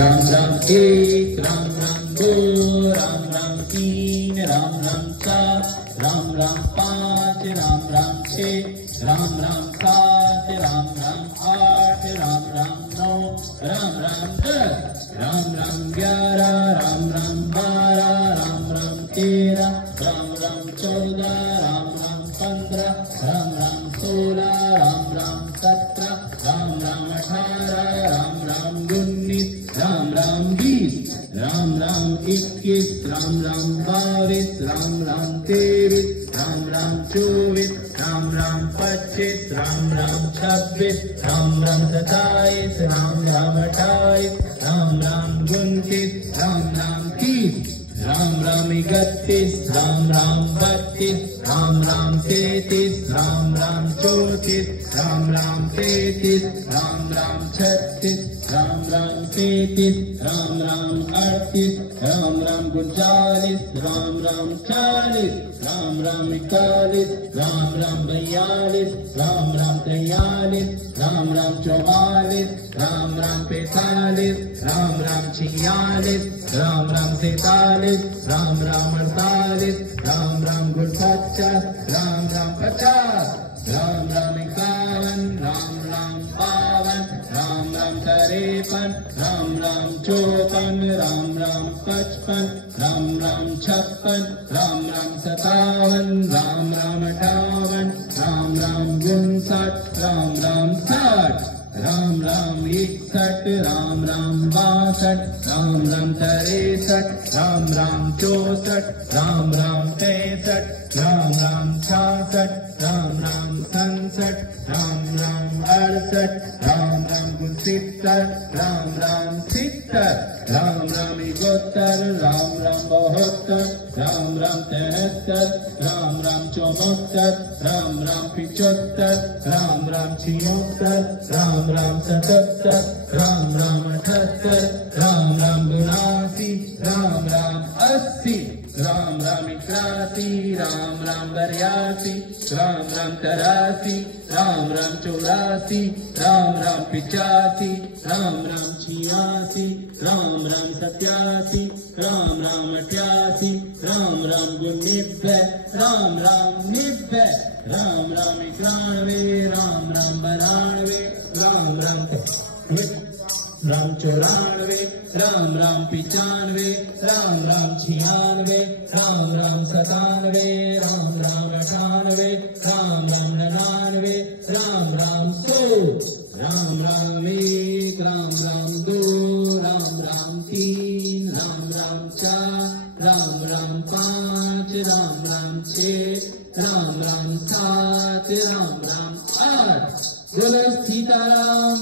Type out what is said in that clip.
राम राम एक, राम राम दो, राम राम तीन, राम राम चार, राम राम पाँच, राम राम छः, राम राम सात, राम राम आठ, राम राम नौ, राम राम 10, राम राम 11, राम राम 12, राम राम 13, राम राम 14, राम राम 15, राम राम 16, राम राम 17, राम राम 18, राम राम 19, राम राम 20, राम राम 21, राम राम 22, राम राम 23, राम राम 24, राम राम 25, राम राम 26, राम राम 27, राम राम 28, राम राम 29, राम राम 30, राम राम 31, राम राम 32, राम राम 33, राम राम 34, राम राम 35, राम राम 36, राम राम 37, राम राम 38, राम राम 39, राम राम 40, राम राम 41, राम राम 42, राम राम 43, राम राम 44, राम राम 45, राम राम 46, राम राम 47, राम राम 48, राम राम 49, राम राम 50, राम राम 51, राम राम 52, राम राम 53, राम राम 54, राम राम 55, राम राम 56, राम राम 57, राम राम 58, राम राम 59, राम राम 60, राम राम 61, राम राम 62, राम राम 63, राम राम 64, राम राम 65, राम राम 66, राम राम 67, राम राम 68, राम राम 69, राम राम 70, राम राम 71, राम राम 72, राम राम 73, राम राम 74, राम राम 75, राम राम 76, राम राम 77, राम राम 78, राम राम 79, राम राम 80, राम राम 81, राम राम 82, राम राम 83, राम राम 84, राम राम 85, राम राम 86, राम राम 87, राम राम 88, राम राम 90, राम राम 90, राम राम 91, राम राम 92, राम राम 94, राम राम 95, राम राम 96, राम राम 97, राम राम 98, राम राम 99, राम राम 100, राम राम 1, राम राम 2, राम राम 3, राम राम 4, राम राम 5, राम राम 6, राम राम 7, राम राम 8। बोलो सीताराम।